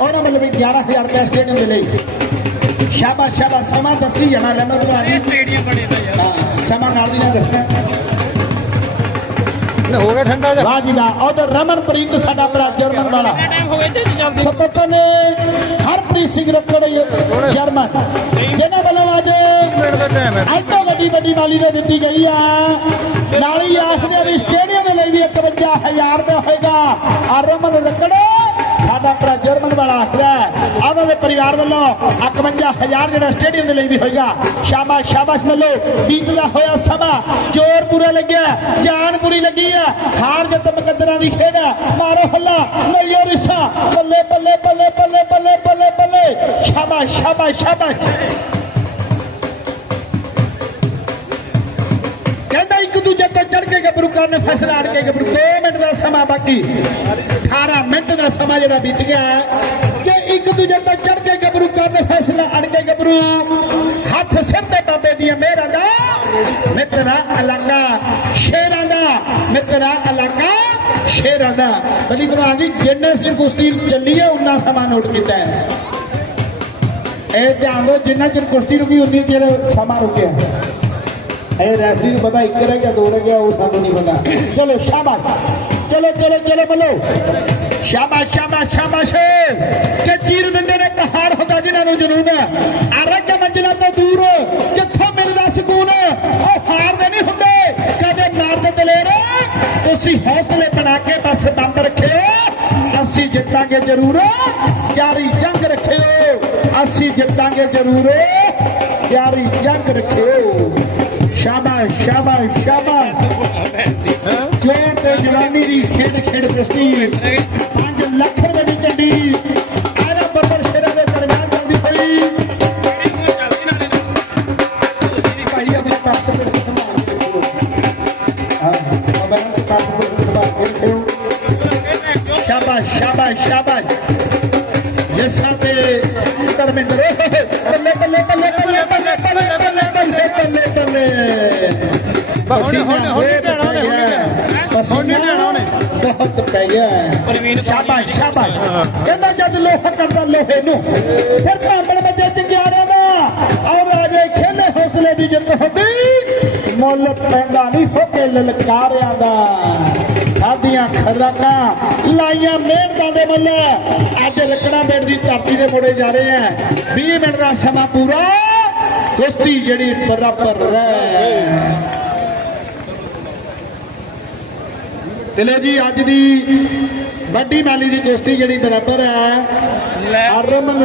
S1: ਉਹਨਾਂ ਵੱਲੋਂ ਵੀ 11000 ਰੁਪਏ ਸਟੇਡੀਅਮ ਦੇ ਲਈ। ਸ਼ਾਬਾਸ਼ ਸ਼ਾਬਾਸ਼। ਸਮਾਂ ਦੱਸੀ ਜਾਣਾ
S2: ਇਹ
S1: ਤੁਹਾਨੂੰ
S2: ਸਟੇਡੀਅਮ ਬਣੇ ਦਾ ਯਾਰ
S1: ਹਾਂ ਸਮਾਂ ਨਾਲ ਦੀ ਨਾਲ ਦੱਸਣਾ।
S4: ਨਾ ਹੋ ਗਿਆ ਠੰਡਾ ਜਾ
S1: ਵਾਹ ਜੀ ਵਾਹ। ਉਧਰ ਰਮਨਪ੍ਰੀਤ ਸਾਡਾ ਭਰਾ ਜਰਮਨ ਵਾਲਾ। ਸਪੋਟਨ ਹਰਪ੍ਰੀਤ ਸਿੰਘ ਰੱਕੜ ਜਰਮਨ। ਜਿਹਨਾਂ ਵੱਲੋਂ ਅੱਜ
S4: ਮਿੰਟ ਦਾ ਟਾਈਮ ਹੈ।
S1: ਆਟੋ ਗੱਡੀ ਵੱਡੀ ਵਾਲੀ ਦੇ ਦਿੱਤੀ ਗਈ ਆ। ਨਾਲ ਹੀ ਆਖਦੇ ਵੀ ਸਟੇਡੀਅਮ ਲਈ ਵੀ 51000 ਰੁਪਏ ਹੋਏਗਾ। ਆ ਰਮਨ ਸਾਡਾ ਭਰਾ ਜਰਮਨ ਵਾਲਾ ਆਖਦਾ ਆਵਾਂ ਦੇ ਪਰਿਵਾਰ ਵੱਲੋਂ 51000 ਜਿਹੜਾ ਸਟੇਡੀਅਮ ਦੇ ਲਈ ਵੀ ਹੋਏਗਾ। ਸ਼ਾਬਾਸ਼ ਸ਼ਾਬਾਸ਼ ਮੱਲੋ ਬੀਤਦਾ ਹੋਇਆ ਸਮਾਂ। ਜ਼ੋਰ ਪੂਰਾ ਲੱਗਿਆ ਜਾਨ ਪੂਰੀ ਲੱਗੀ ਹੈ। ਹਾਰ ਜਿੱਤ ਮੁਕੱਦਰਾਂ ਦੀ ਖੇਡ ਹੈ। ਮਾਰੋ ਹੱਲਾ, ਲਈਓ ਰਿਸਾ। ਬੱਲੇ ਬੱਲੇ ਬੱਲੇ ਬੱਲੇ ਬੱਲੇ ਬੱਲੇ ਬੱਲੇ। ਸ਼ਾਬਾਸ਼ ਸ਼ਾਬਾਸ਼ ਸ਼ਾਬਾਸ਼। ਕੇ ਗੱਭਰੂ ਅੜ ਕੇ ਗੱਭਰੂ 2 ਮਿੰਟ ਦਾ ਸਮਾਂ ਬਾਕੀ। 18 ਮਿੰਟ ਦਾ ਸਮਾਂ ਜਿਹੜਾ ਬੀਤ ਗਿਆ ਕਿ ਇੱਕ ਦੂਜੇ ਤੋਂ ਚੜ ਕੇ ਗੱਭਰੂ ਕਰਨ ਫੈਸਲਾ ਅੜ ਕੇ ਗੱਭਰੂ। ਹੱਥ ਸਿਰ ਤੇ ਬਾਬੇ ਦੀਆਂ ਮਿਹਰਾਂ ਦਾ ਮਿੱਤਰਾ ਇਲਾਕਾ। ਸ਼ੇਰਾਂ ਦਾ ਮਿੱਤਰਾ ਇਲਾਕਾ ਸ਼ੇਰਾਂ ਦਾ। ਬਲੀ ਭਲਵਾਨ ਜੀ, ਜਿੰਨੇ ਸਿਰ ਕੁਸ਼ਤੀ ਚੱਲੀ ਹੈ, ਉਨਾ ਸਮਾਂ ਨੋਟ ਕੀਤਾ ਹੈ। ਇਹ ਧਿਆਨ ਦਿਓ, ਜਿੰਨਾ ਚਿਰ ਕੁਸ਼ਤੀ ਰੁਕੀ, ਉਨੀ ਚਿਰ ਸਮਾਂ ਰੁਕਿਆ ਇਹ ਰੈਫਰੀ ਨੂੰ ਪਤਾ ਇੱਕ ਰਹਿ ਗਿਆ, ਦੋ ਰਹਿ ਗਿਆ, ਉਹ ਸਾਨੂੰ ਨਹੀਂ ਪਤਾ। ਚਲੋ, ਸ਼ਾਬਾਸ਼। ਚਲੋ ਚਲੋ ਚਲੋ, ਬੋਲੋ। ਸ਼ਾਬਾਸ਼ ਸ਼ਾਬਾਸ਼ ਸ਼ਾਬਾਸ਼। ਕਿ ਚੀਰ ਦਿੰਦੇ ਨੇ ਪਹਾੜ ਹੁੰਦਾ ਜਿਨ੍ਹਾਂ ਨੂੰ ਜਨੂਨ ਅਰਗ ਮੰਜ਼ਲਾਂ ਤੋਂ ਦੂਰ। ਜਿੱਥੋਂ ਮਿਲਦਾ ਸਕੂਨ? ਉਹ ਹਾਰਦੇ ਨਹੀਂ ਹੁੰਦੇ। ਕਦੇ ਮਾਰਦੇ ਦਲੇਰ ਤੁਸੀਂ ਹੌਸਲੇ ਬਣਾ ਕੇ ਬਸ ਬੰਦ ਰੱਖਿਓ। ਅਸੀਂ ਜਿੱਤਾਂਗੇ ਜ਼ਰੂਰ। ਜਾਰੀ ਜੰਗ ਰੱਖਿਓ। ਅਸੀਂ ਜਿੱਤਾਂਗੇ ਜ਼ਰੂਰ। ਜਾਰੀ ਜੰਗ ਰੱਖਿਓ। ਸ਼ਾਬਾਸ਼ ਸ਼ਾਬਾਸ਼ ਸ਼ਾਬਾਸ਼ ਜੋਰ ਤੇ ਜਵਾਨੀ ਦੀ ਖੇਡ ਖੇਡ ਕੁਸ਼ਤੀ 5 ਲੱਖ ਰੁਪਏ ਦੀ ਝੰਡੀ ਆਰਾ ਬੱਬਰ ਸ਼ੇਰਾਂ ਦੇ ਦਰਮਿਆਨ ਚੱਲਦੀ ਪਈ ਭਾਈ ਆਪਣੇ ਪਾਸਪੋਰਟ ਸੰਭਾਲ ਕੇ ਰੱਖੋ ਹਾਂ ਮੋਬਾਈਲ ਤੇ ਸੰਭਾਲ ਕੇ ਸ਼ਾਬਾਸ਼ ਸ਼ਾਬਾਸ਼ ਸ਼ਾਬਾਸ਼ ਜੱਸਾ ਤੇ ਧਰਮਿੰਦਰ ਬੱਲੇ ਬੱਲੇ ਬੱਲੇ ਬੱਲੇ ਬੱਲੇ ਬੱਲੇ ਬੱਲੇ ਬੱਲੇ ਬੱਲੇ ਬੱਲੇ
S4: ਹੁਣ ਹੁਣ ਹੁਣ ਨਹੀਂ ਢਾਣਾ ਉਹਨੇ ਹੁਣ ਨਹੀਂ ਢਾਣਾ ਹੁਣ ਨਹੀਂ ਢਾਣਾ ਉਹਨੇ।
S1: ਬਹੁਤ ਪੈ ਗਿਆ।
S2: ਪ੍ਰਵੀਨ
S1: ਸ਼ਾਬਾਸ਼ ਸ਼ਾਬਾਸ਼। ਕਹਿੰਦਾ ਜਦ ਲੋਹਾ ਕਰਦਾ ਲੋਹੇ ਨੂੰ ਫਿਰ ਭਾਂਬੜ ਵੱਜੇ ਚੰਗਿਆੜਿਆਂ ਦਾ। ਔਰ ਰਾਜੇ ਖੇਲੇ ਹੌਸਲੇ ਦੀ ਜਿੱਤ ਹੁੰਦੀ। ਮੁੱਲ ਪੈਂਦਾ ਨਹੀਂ ਹੋਕੇ ਲਲਕਾਰਿਆਂ ਦਾ। ਖਾਦੀਆਂ ਖਰਾਕਾਂ ਲਾਈਆਂ ਮਿਹਨਤਾਂ ਦੇ ਮੁੱਲ। ਅੱਜ ਰਕੜਾ ਬੇੜ ਦੀ ਧਰਤੀ ਦੇ ਮੋੜੇ ਜਾ ਰਹੇ ਆ 20 ਮਿੰਟ ਦਾ ਸਮਾਂ ਪੂਰਾ। ਕੁਸ਼ਤੀ ਜਿਹੜੀ ਬਰਾਬਰ ਰਹਿ। ਲਓ ਜੀ ਅੱਜ ਦੀ ਵੱਡੀ ਮਾਲੀ ਦੀ ਕੁਸ਼ਤੀ ਜਿਹੜੀ ਬਰਾਬਰ ਹੈ। ਅਰਮਨ